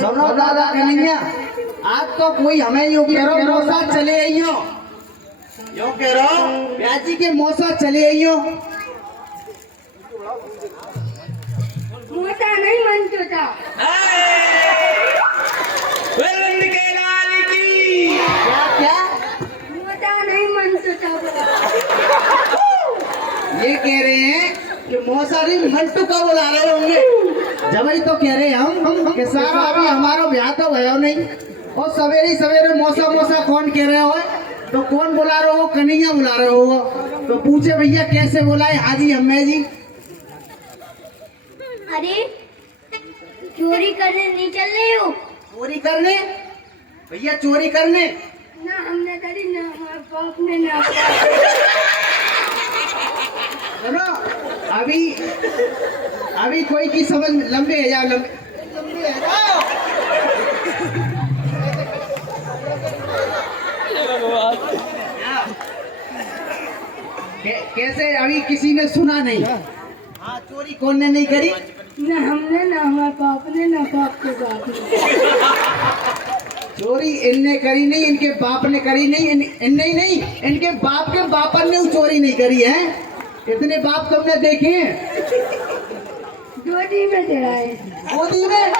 सुनो दादा कन्हैया, आज तो कोई हमें यूँ कह रहो मौसा चले आइयो, यूँ कह रहो प्याजी के मौसा चले आइयो। मोटा नहीं मनतो था। क्या मोटा नहीं मनतो था। ये कह रहे हैं कि मौसा नहीं मंटू का बुला रहे होंगे। जब ही तो कह रहे हम कि सारा अभी हमारा ब्याह तो भयो नहीं, और सवेरे सवेरे मौसा मौसा कौन कह रहे हो, तो कौन बुला रहे हो? कन्हैया बुला रहे हो। तो पूछे भैया कैसे बुलाए? हाजी अम्मे जी। अरे चोरी करने नहीं चल रहे हो? चोरी करने? भैया चोरी करने ना हमने करी, ना हमारे बाप ने, ना सुनो, अभी कोई की समझ लंबे है या लंबे है जाओ। कैसे? अभी किसी ने सुना नहीं। हाँ, चोरी कौन ने नहीं करी? ना हमने, ना हमारे बाप ने, ना बाप के बाप ने। चोरी इनने करी नहीं, इनके बाप ने करी नहीं, इनने नहीं, इनके बाप के बापन ने चोरी नहीं करी है। इतने बाप तुमने देखे हैं? गोदी में खिलाए। गोदी में?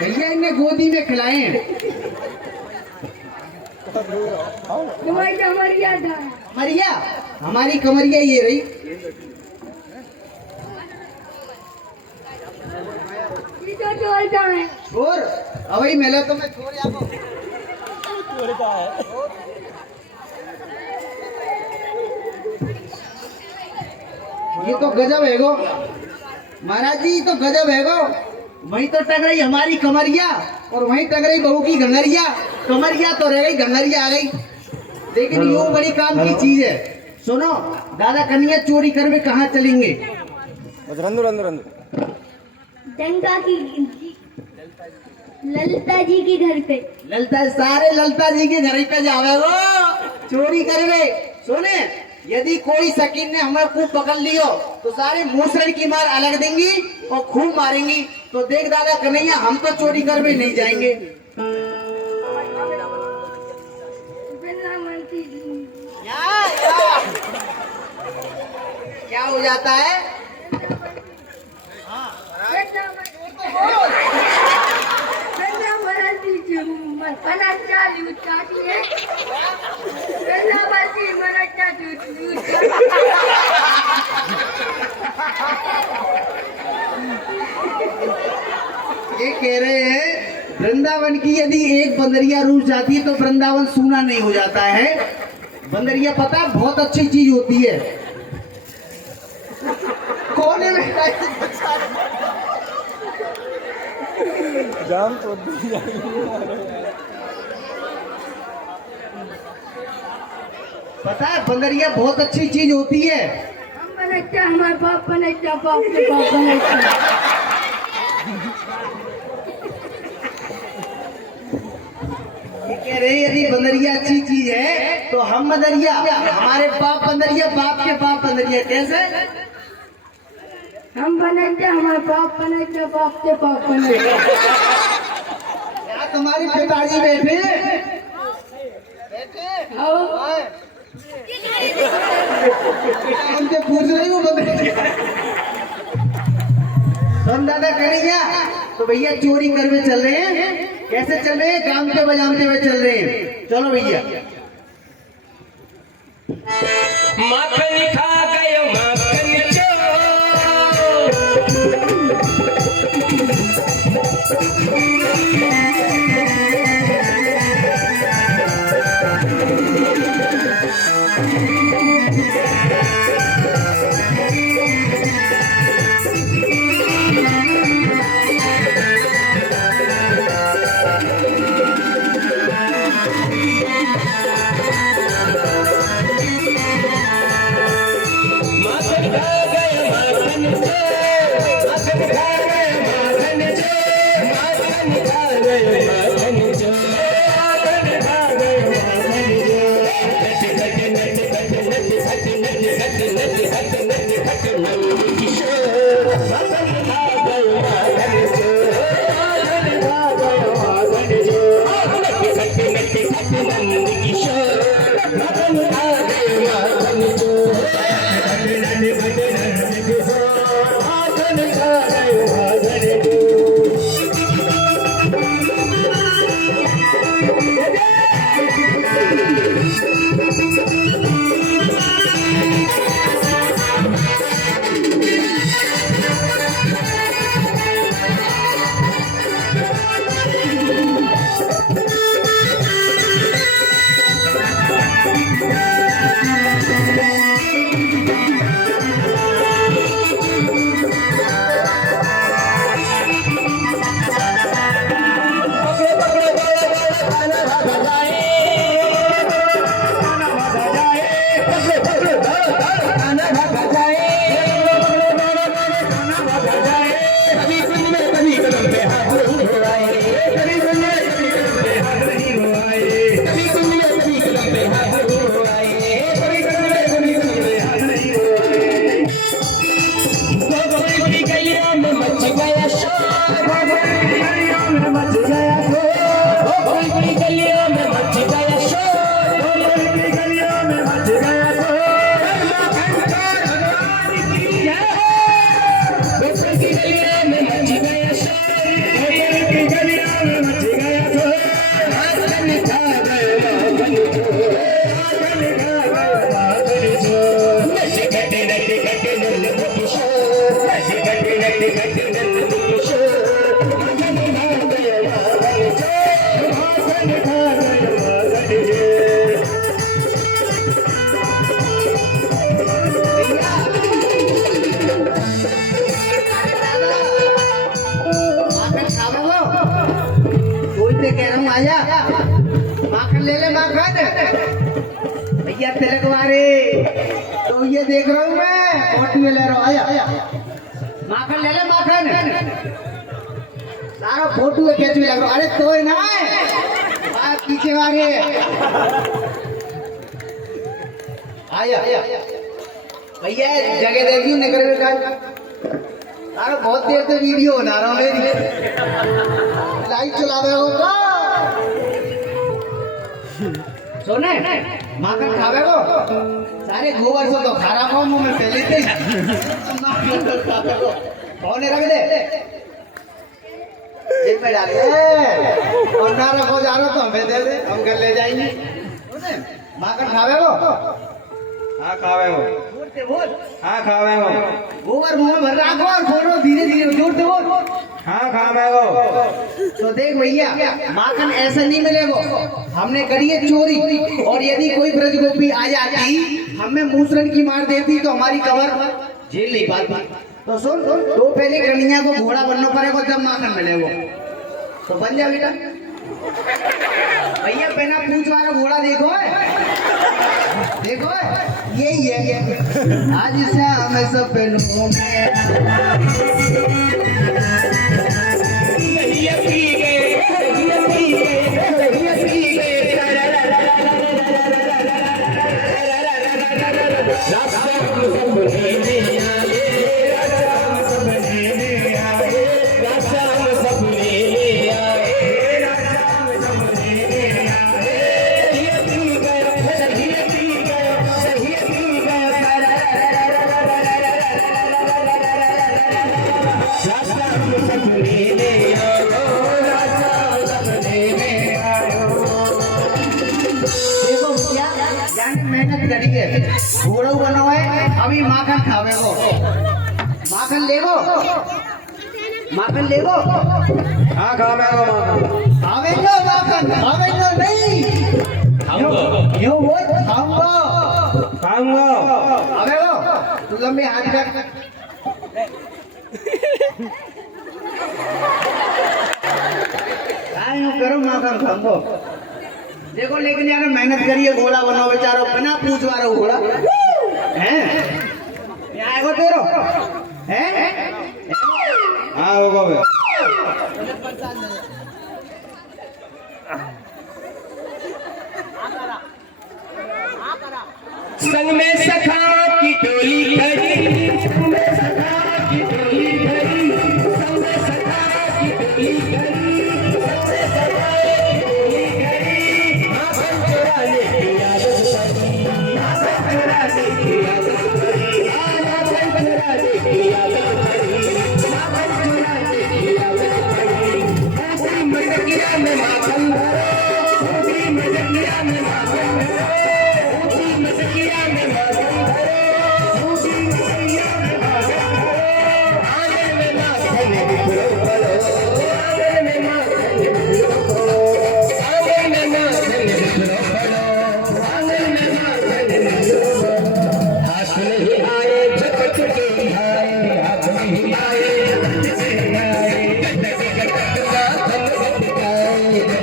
भैया इनने गोदी में खिलाए हैं। तुम्हारी कमरिया था। कमरिया? हमारी कमरिया ये रही। ये तो चोरता है। चोर? अभी मेला तो मैं चोर आपको। ये तो गजब है गो महाराज जी, तो गजब है गो। वहीं तो टक रही हमारी कमरिया और वहीं टक रही बहू की घंगरिया। कमरिया तो रह गई, घंगरिया आ गई, लेकिन ये बड़ी काम की चीज है। सुनो दादा कन्हैया, चोरी करवे कहाँ चलेंगे? गंगा की ललिता जी के घर पे। ललिता? सारे ललिता जी के घर पे जावे वो चोरी करवे। सुने, यदि कोई शकीन ने हमें खूब पकड़ लियो तो सारे मूसरे की मार अलग देंगी और खूब मारेंगी। तो देख दादा कन्हैया, हम तो चोरी करवे नहीं जाएंगे। क्या हो जाता है? ये कह रहे हैं वृंदावन की यदि एक बंदरिया रूस जाती है तो वृंदावन सूना नहीं हो जाता है। बंदरिया पता है बहुत अच्छी चीज होती है। कोने में जाम तो पता है बंदरिया बहुत अच्छी चीज होती है। हम बनता, हमारे बाप बनता, बाप के बाप बनता। कह रहे यदि बंदरिया अच्छी चीज है तो हम बंदरिया, हमारे बाप बंदरिया, बाप के बाप बंदरिया। कैसे? हम बनते, हमारे बाप बनते, बाप के बाप बनते। क्या तुम्हारी पिताजी बैठे? उनसे पूछ रही हूँ सुन दादा कन्हैया, तो भैया चोरी करवे चल रहे हैं। कैसे चल रहे हैं? गामते बजामते हुए चल रहे हैं। चलो भैया। माखन खा गए माखन माखन आया माखन ले ले माखन भैया तिलक वारे तो ये देख रहा हूँ मैं फोटो में ले रहा हूँ आया माखन ले ले माखन सारा फोटो में खींच में लग रहा अरे तो ना आप पीछे वारे आया भैया जगह देखी निकल बेटा अरे बहुत देर से वीडियो बना रहा हूँ मेरी लाइट चला रहे हो सोने माखन खावे को सारे गोबर से तो खा रहा हूँ मुंह में पहले से कौन रख दे एक पे डाल दे और ना रखो जा रहा तो हमें दे दे हम घर ले जाएंगे माखन खावे को हाँ खावे हो जोर से बोल हाँ खावे हो गोबर मुंह में भर रखो और बोलो धीरे धीरे जोर से बोल हाँ खावे हो तो देख भैया माखन ऐसा नहीं मिलेगा हमने करी है चोरी और यदि कोई ब्रज गोपी आ जाती हमें मूसरन की मार देती तो हमारी कमर झेल नहीं पाती तो सुन तो पहले कन्हैया को घोड़ा बनना पड़ेगा जब माखन मिलेगा तो बन जा बेटा भैया पहना पूछ वाला घोड़ा देखो देखो यही है आज शाम सपनों मेहनत करिए घोड़ा बना हुआ है अभी माखन खावे को माखन ले गो हाँ खावे हो खावे लो माखन खावे लो नहीं यो वो खाऊंगा खावे को तू लंबे हाथ कर करो माखन खाऊंगा देखो लेकिन यार मेहनत करिए घोड़ा बनो बेचारो बिना पूछ वाला घोड़ा हैं यहाँ आएगो तेरो हैं हाँ होगा बे संग में सखा की टोली खड़ी संग में सखा की टोली खड़ी संग में सखा की टोली खड़ी संग में सखा की टोली खड़ी माखन चुराने की आदत पड़ी माखन चुराने की आदत पड़ी माखन चुराने की आदत पड़ी माखन चुराने की आदत पड़ी ऊपरी मटकिया में माखन भरो ऊपरी मटकिया में माखन भरो ऊपरी मटकिया में माखन भरो ऊपरी मटकिया में माखन भरो आंगन में माखन बिखरो पड़ो आंगन में माखन बिखरो पड़ो आंगन में माखन बिखरो पड़ो आंगन में माखन बिखरो पड़ो हाथ नहीं आए झपट के आए हाथ नहीं आए झपट के आए माखन बिखराए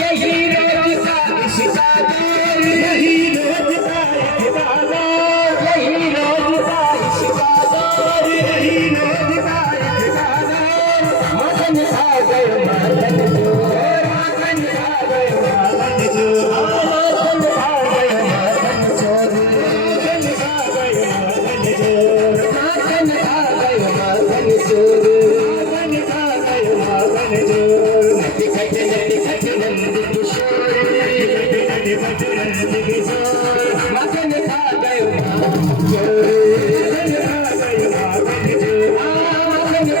यही रोज का इश्क़ दौर यही रोज का इक़बाल यही रोज का इश्क़ दौर यही रोज का इक़बाल माखन खा गए माखन चोर माखन खा गए माखन चोर माखन खा गए माखन चोर माखन खा गए माखन चोर माखन खा गए माखन चोर माखन खा गए माखन चोर नटी खट नंद किशोर नटी खट नंद किशोर माखन खा गए माखन चोर माखन खा गए माखन चोर माखन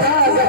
खा गए माखन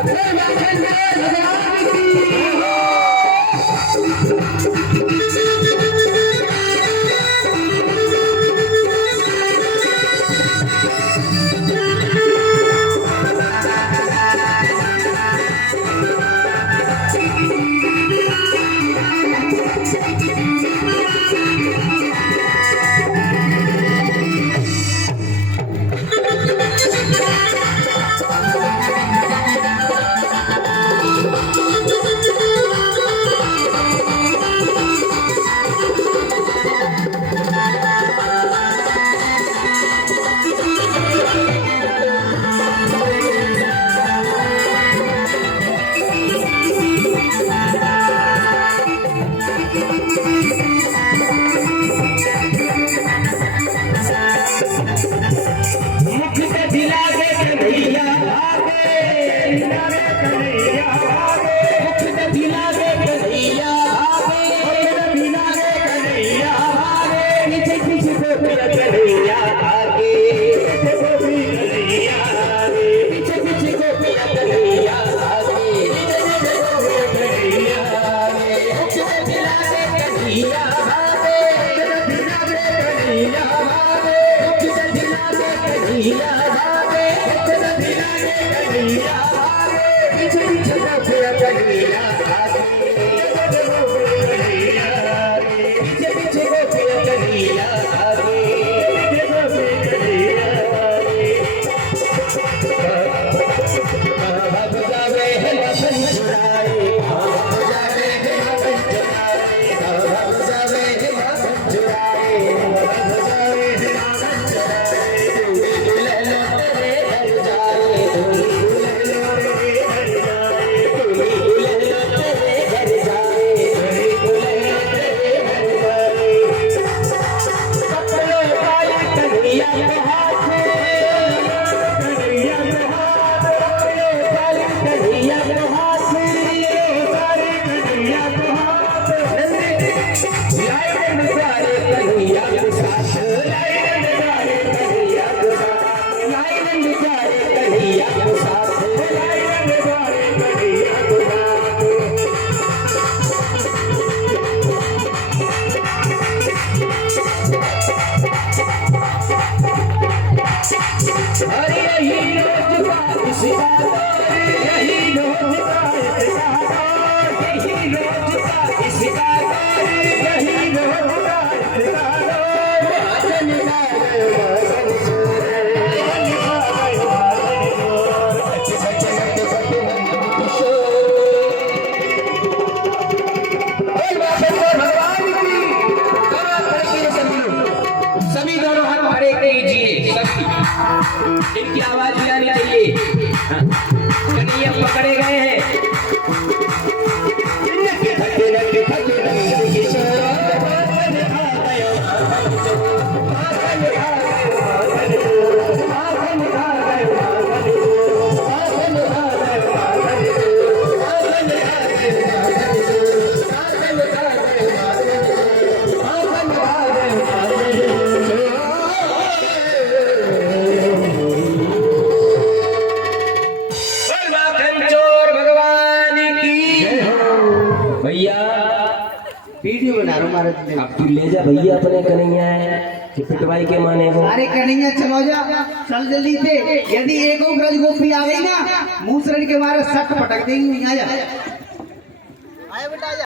इनकी आवाज भी आनी चाहिए। हाँ। कन्हैया पकड़े गए हैं। भैया वीडियो बना रहा हूँ महाराज जी। अब तू ले जा भैया अपने कन्हैया है कि पिटवाई के माने को। अरे कन्हैया चलो जा, चल जल्दी से। यदि एक और ब्रज गोपी आ गई ना, मूसरण के मारे सट पटक देंगी। आ जा। आया बेटा, आ जा।